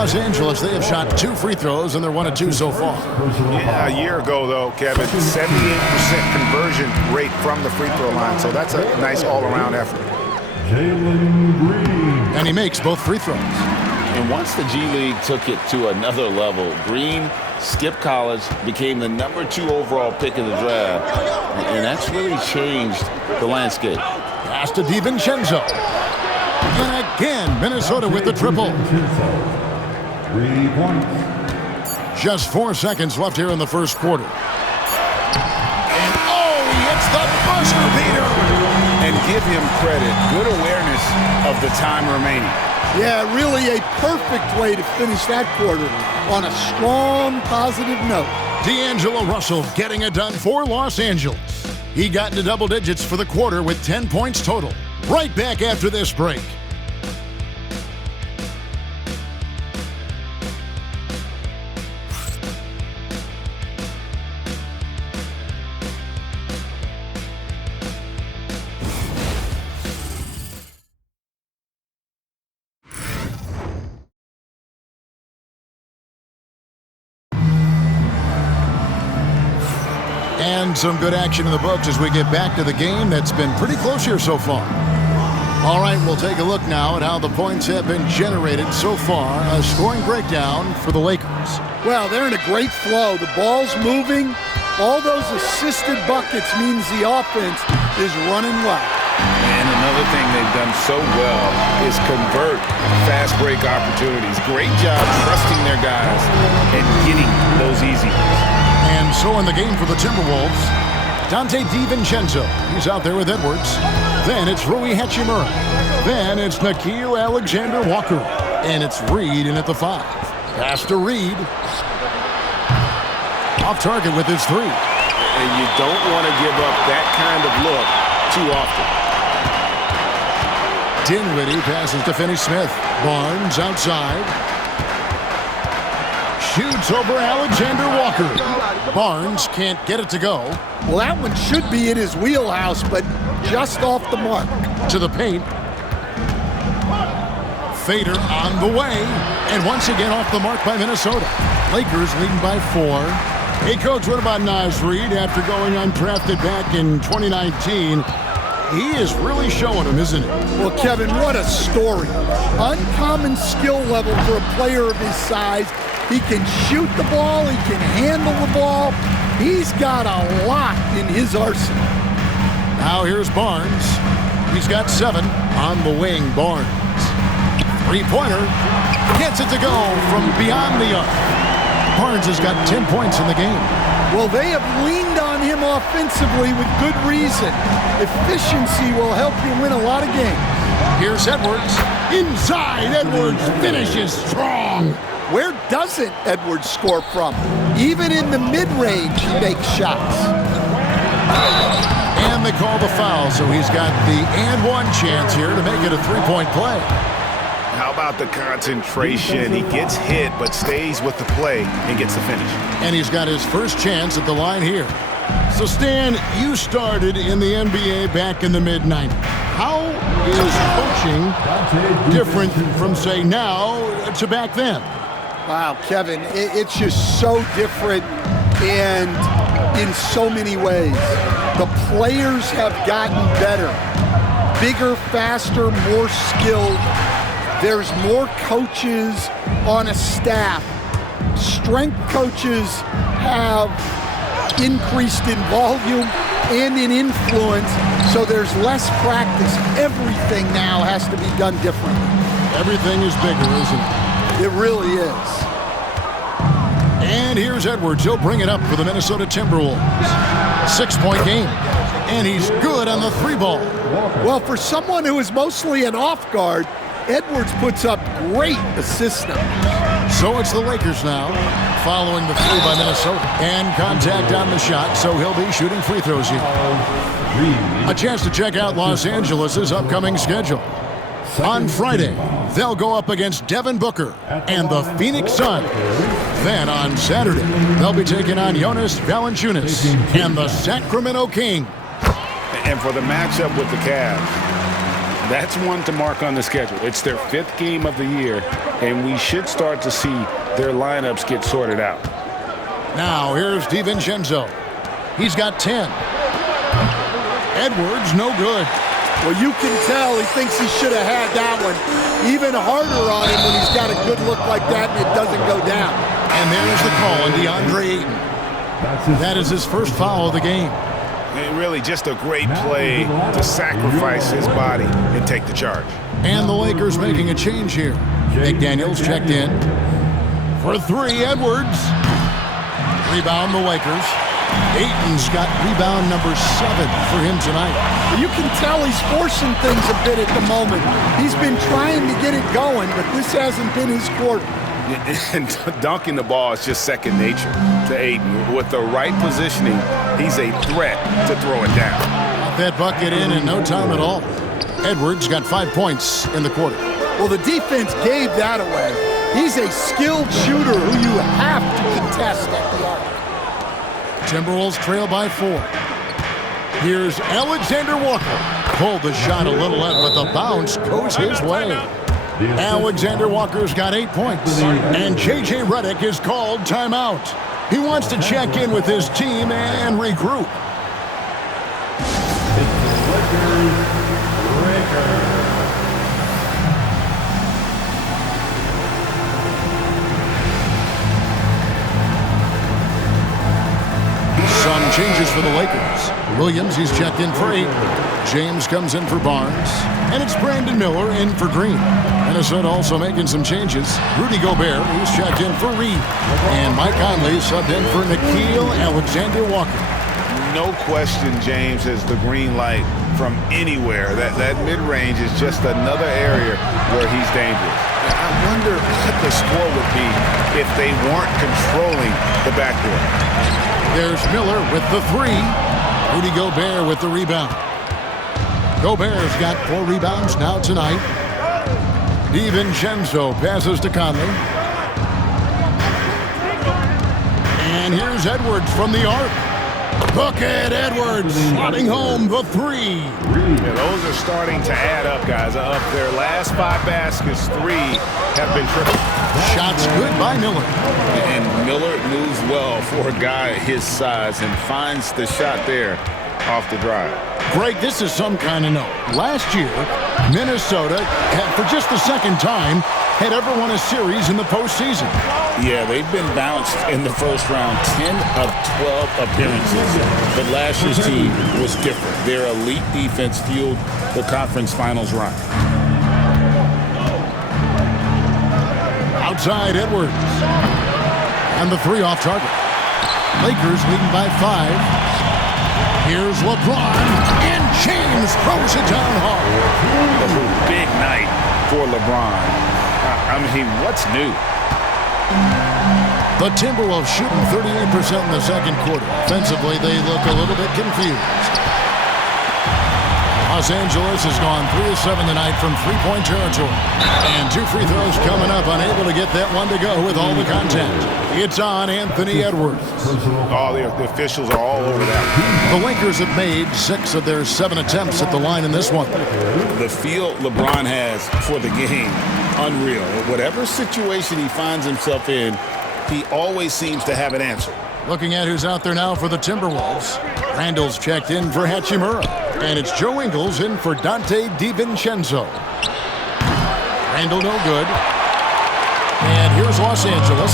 Los Angeles, they have shot 2 free throws, and they're 1 of 2 so far. Yeah, a year ago, though, Kevin, 78% conversion rate from the free throw line. So that's a nice all-around effort. Jalen Green. And he makes both free throws. And once the G League took it to another level, Green skipped college, became the #2 overall pick in the draft, and that's really changed the landscape. Pass to DiVincenzo. And again, Minnesota with the triple. 3 points. Just 4 seconds left here in the first quarter. And oh, he hits the buzzer beater. And give him credit. Good awareness of the time remaining. Yeah, really a perfect way to finish that quarter on a strong, positive note. D'Angelo Russell getting it done for Los Angeles. He got into double digits for the quarter with 10 points total. Right back after this break. And some good action in the books as we get back to the game that's been pretty close here so far. All right, we'll take a look now at how the points have been generated so far. A scoring breakdown for the Lakers. Well, they're in a great flow. The ball's moving. All those assisted buckets means the offense is running well. And another thing they've done so well is convert fast break opportunities. Great job trusting their guys and getting those easy ones. And so in the game for the Timberwolves, Dante DiVincenzo. He's out there with Edwards. Then it's Rui Hachimura. Then it's Nickeil Alexander-Walker. And it's Reed in at the 5. Pass to Reed. Off target with his 3. And you don't want to give up that kind of look too often. Dinwiddie passes to Finney-Smith. Barnes outside. Shoots over Alexander Walker. Barnes can't get it to go. Well, that one should be in his wheelhouse, but just off the mark. To the paint. Fader on the way. And once again off the mark by Minnesota. Lakers leading by 4. Hey, Coach, what about Naz Reid after going undrafted back in 2019? He is really showing him, isn't he? Well, Kevin, what a story. Uncommon skill level for a player of his size. He can shoot the ball. He can handle the ball. He's got a lot in his arsenal. Now here's Barnes. He's got 7 on the wing. Barnes. 3-pointer. Gets it to go from beyond the arc. Barnes has got 10 points in the game. Well, they have leaned on him offensively with good reason. Efficiency will help you win a lot of games. Here's Edwards. Inside, Edwards finishes strong. Where doesn't Edwards score from? Even in the mid-range, he makes shots. And they call the foul, so he's got the and one chance here to make it a 3-point play. How about the concentration? He gets hit, but stays with the play and gets the finish. And he's got his first chance at the line here. So, Stan, you started in the NBA back in the mid-90s. How is coaching different from, say, now to back then? Wow, Kevin, it's just so different and in so many ways. The players have gotten better, bigger, faster, more skilled. There's more coaches on a staff. Strength coaches have increased in volume and in influence, so there's less practice. Everything now has to be done differently. Everything is bigger, isn't it? It really is. And here's Edwards. He'll bring it up for the Minnesota Timberwolves. 6-point game. And he's good on the 3-ball. Well, for someone who is mostly an off guard, Edwards puts up great assist numbers. So it's the Lakers now, following the 3 by Minnesota. And contact on the shot, so he'll be shooting free throws here. A chance to check out Los Angeles' upcoming schedule. On Friday, they'll go up against Devin Booker and the Phoenix Suns. Then on Saturday, they'll be taking on Jonas Valanciunas and the Sacramento Kings. And for the matchup with the Cavs, That's one to mark on the schedule. It's their 5th game of the year, and we should start to see their lineups get sorted out. Now, here's DiVincenzo. He's got 10. Edwards, no good. Well, you can tell he thinks he should have had that one. Even harder on him when he's got a good look like that and it doesn't go down. And there's the call on DeAndre Ayton. That is his first foul of the game. And really just a great play to sacrifice his body and take the charge. And the Lakers making a change here. McDaniels checked in. For 3, Edwards. Rebound the Lakers. Ayton's got rebound number 7 for him tonight. You can tell he's forcing things a bit at the moment. He's been trying to get it going, but this hasn't been his quarter. And dunking the ball is just second nature to Ayton. With the right positioning, he's a threat to throw it down. Got that bucket in no time at all. Edwards got 5 points in the quarter. Well, the defense gave that away. He's a skilled shooter who you have to contest at the arc. Timberwolves trail by 4. Here's Alexander Walker. Pulled the shot a little left, but the bounce goes his way. Alexander Walker's got 8 points. And J.J. Redick is called timeout. He wants to check in with his team and regroup. Some changes for the Lakers. Williams, he's checked in for 8. James comes in for Barnes. And it's Brandon Miller in for Green. Minnesota also making some changes. Rudy Gobert, he's checked in for Reed. And Mike Conley subbed in for Nickeil Alexander-Walker. No question, James has the green light from anywhere. That mid-range is just another area where he's dangerous. I wonder what the score would be if they weren't controlling the backcourt. There's Miller with the 3. Rudy Gobert with the rebound. Gobert's got 4 rebounds now tonight. DiVincenzo passes to Conley. And here's Edwards from the arc. Look at Edwards slotting home the 3. Yeah, those are starting to add up, guys. Of their last 5 baskets, 3 have been triple. Shots good by Miller. And Miller moves well for a guy his size and finds the shot there off the drive. Greg, this is some kind of note. Last year, Minnesota had, for just the second time, had ever won a series in the postseason. Yeah, they've been bounced in the first round, 10 of 12 appearances. But last year's team was different. Their elite defense fueled the conference finals run. Outside Edwards. And the 3 off target. Lakers leading by 5. Here's LeBron. And James throws it down hard. A big night for LeBron. I mean, what's new? The Timberwolves shooting 38% in the second quarter. Offensively, they look a little bit confused. Los Angeles has gone 3 of 7 tonight from three-point territory. And 2 free throws coming up, unable to get that one to go with all the contact. It's on Anthony Edwards. All the officials are all over that. The Lakers have made 6 of their 7 attempts at the line in this one. The feel LeBron has for the game, unreal. Whatever situation he finds himself in, he always seems to have an answer. Looking at who's out there now for the Timberwolves. Randall's checked in for Hachimura. And it's Joe Ingles in for Dante DiVincenzo. Randall no good. And here's Los Angeles.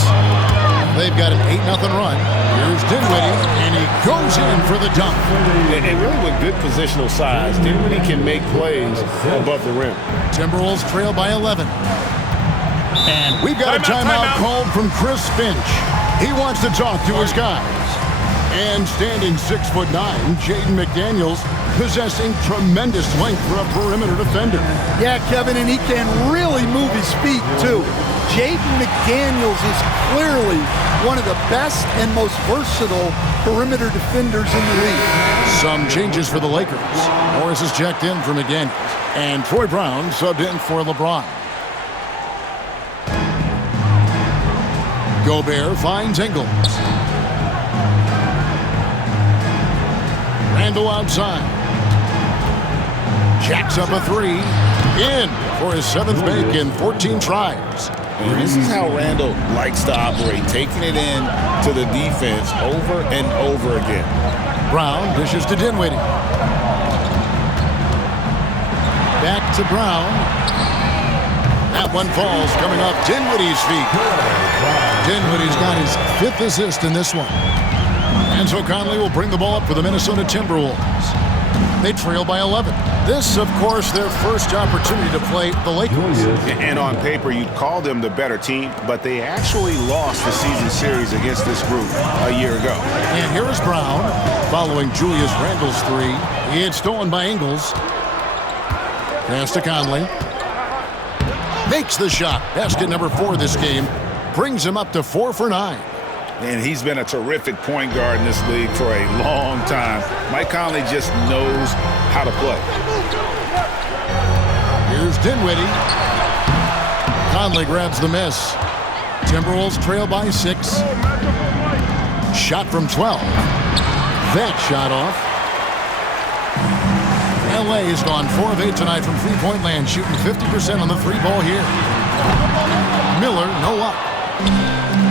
They've got an 8-0 run. Here's Dinwiddie, and he goes in for the dunk. And really with good positional size, Dinwiddie can make plays above the rim. Timberwolves trail by 11. And we've got a timeout called from Chris Finch. He wants to talk to his guys. And standing 6'9", Jaden McDaniels, possessing tremendous length for a perimeter defender. Yeah, Kevin, and he can really move his feet, too. Jaden McDaniels is clearly one of the best and most versatile perimeter defenders in the league. Some changes for the Lakers. Morris is checked in for McDaniels. And Troy Brown subbed in for LeBron. Gobert finds Ingles. Randall outside. Jacks up a 3. In for his 7th make in 14 tries. And this is how Randall likes to operate, taking it in to the defense over and over again. Brown dishes to Dinwiddie. Back to Brown. That one falls coming off Dinwiddie's feet. Dinwiddie's got his 5th assist in this one. And so Conley will bring the ball up for the Minnesota Timberwolves. They trail by 11. This, of course, their first opportunity to play the Lakers. And on paper, you'd call them the better team, but they actually lost the season series against this group a year ago. And here is Brown following Julius Randle's 3. It's stolen by Ingles. Pass to Conley. Makes the shot. Basket number 4 this game. Brings him up to 4 for 9. And he's been a terrific point guard in this league for a long time. Mike Conley just knows how to play. Here's Dinwiddie. Conley grabs the miss. Timberwolves trail by 6. Shot from 12. That shot off. LA has gone 4 of 8 tonight from three-point land, shooting 50% on the free ball here. Miller, no luck.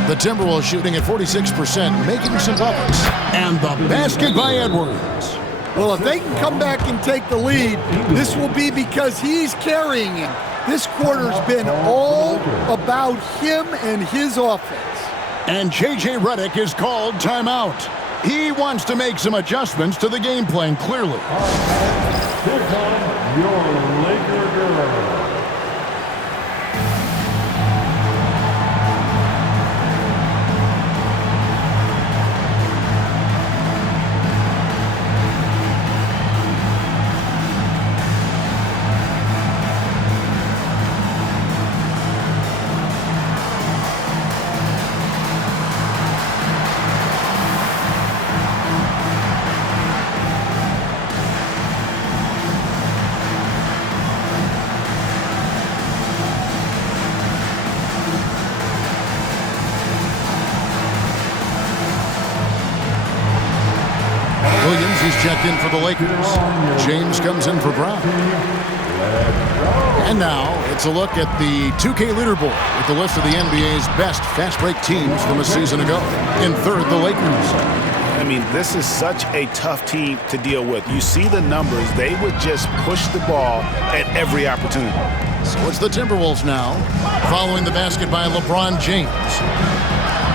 The Timberwolves shooting at 46%, making some buckets. And the basket by Edwards. Well, if they can come back and take the lead, this will be because he's carrying him. This quarter's been all about him and his offense. And J.J. Redick is called timeout. He wants to make some adjustments to the game plan, clearly. Here comes your Laker girl. Williams is checked in for the Lakers. James comes in for Brown. And now it's a look at the 2K leaderboard with the list of the NBA's best fast break teams from a season ago. In 3rd, the Lakers. I mean, this is such a tough team to deal with. You see the numbers. They would just push the ball at every opportunity. So it's the Timberwolves now, following the basket by LeBron James.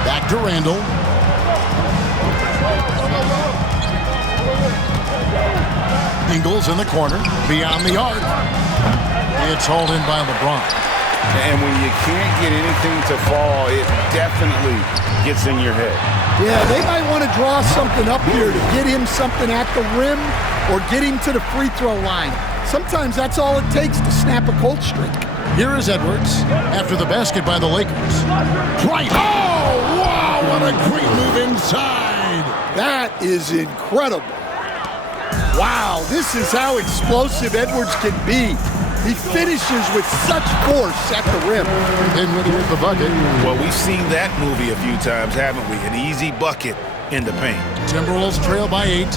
Back to Randall. Ingles in the corner, beyond the arc. It's hauled in by LeBron. And when you can't get anything to fall, it definitely gets in your head. Yeah, they might want to draw something up here to get him something at the rim or get him to the free throw line. Sometimes that's all it takes to snap a cold streak. Here is Edwards after the basket by the Lakers. Right. Oh, wow, what a great move inside. That is incredible. Wow, this is how explosive Edwards can be. He finishes with such force at the rim. Dinwiddie with the bucket. Well, we've seen that movie a few times, haven't we? An easy bucket in the paint. Timberwolves trail by 8.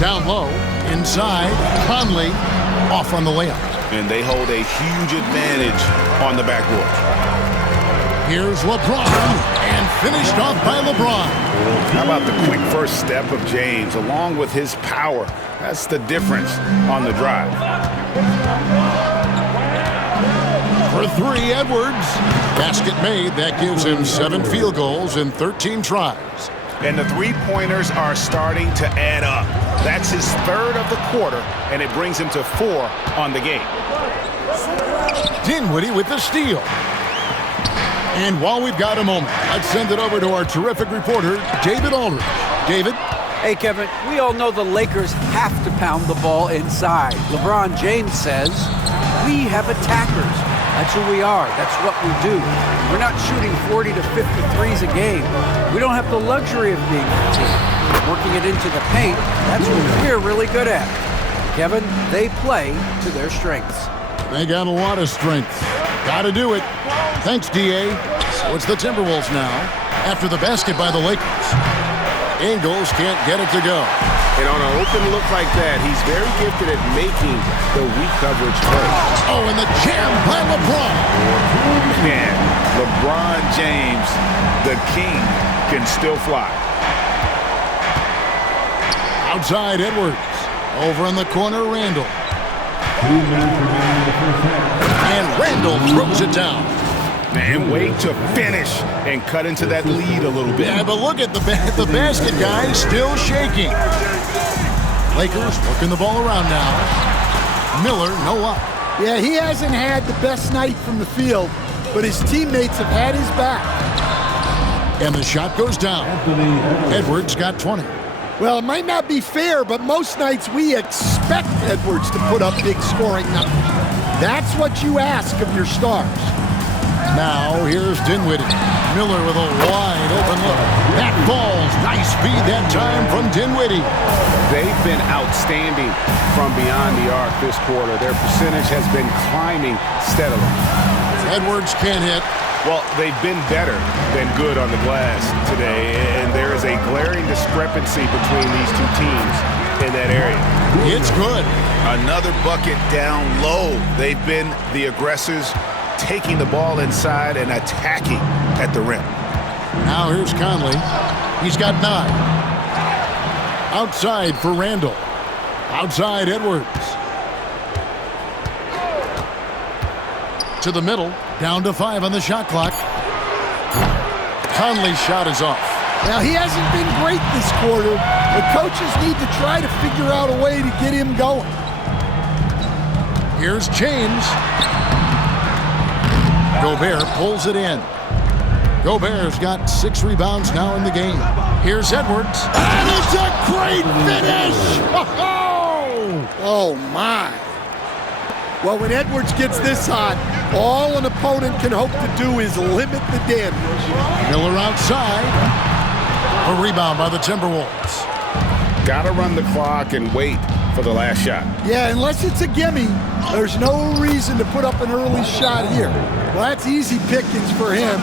Down low, inside, Conley off on the layup. And they hold a huge advantage on the backboard. Here's LeBron, and finished off by LeBron. How about the quick first step of James, along with his power? That's the difference on the drive. For 3, Edwards. Basket made. That gives him 7 field goals in 13 tries. And the three-pointers are starting to add up. That's his 3rd of the quarter, and it brings him to 4 on the game. Dinwiddie with the steal. And while we've got a moment, let's send it over to our terrific reporter, David Aldridge. David? Hey, Kevin, we all know the Lakers have to pound the ball inside. LeBron James says, we have attackers. That's who we are. That's what we do. We're not shooting 40 to 50 threes a game. We don't have the luxury of being a team. Working it into the paint, that's what we're really good at. Kevin, they play to their strengths. They got a lot of strength. Got to do it. Thanks, D.A. So it's the Timberwolves now after the basket by the Lakers. Ingles can't get it to go. And on an open look like that, he's very gifted at making the weak coverage play. Oh, and the jam by LeBron. Man, LeBron James, the king, can still fly. Outside Edwards. Over in the corner, Randall. 2 minutes remaining in the first half. And Randall throws it down. Man, wait to finish and cut into that lead a little bit. Yeah, but look at the basket, guys, still shaking. Lakers working the ball around now. Miller, no up. Yeah, he hasn't had the best night from the field, but his teammates have had his back. And the shot goes down. Anthony Edwards got 20. Well, it might not be fair, but most nights we expect Edwards to put up big scoring numbers. That's what you ask of your stars. Now, here's Dinwiddie. Miller with a wide open look. That falls. Nice feed that time from Dinwiddie. They've been outstanding from beyond the arc this quarter. Their percentage has been climbing steadily. Edwards can't hit. Well, they've been better than good on the glass today, and there is a glaring discrepancy between these two teams in that area. It's good. Another bucket down low. They've been the aggressors, taking the ball inside and attacking at the rim. Now here's Conley. He's got 9. Outside for Randall. Outside Edwards. To the middle. Down to 5 on the shot clock. Conley's shot is off. Now, he hasn't been great this quarter. The coaches need to try to figure out a way to get him going. Here's James. Gobert pulls it in. Gobert's got 6 rebounds now in the game. Here's Edwards. And it's a great finish! Oh, my. Well, when Edwards gets this hot, all an opponent can hope to do is limit the damage. Miller outside. A rebound by the Timberwolves. Got to run the clock and wait for the last shot. Yeah, unless it's a gimme, there's no reason to put up an early shot here. Well, that's easy pickings for him.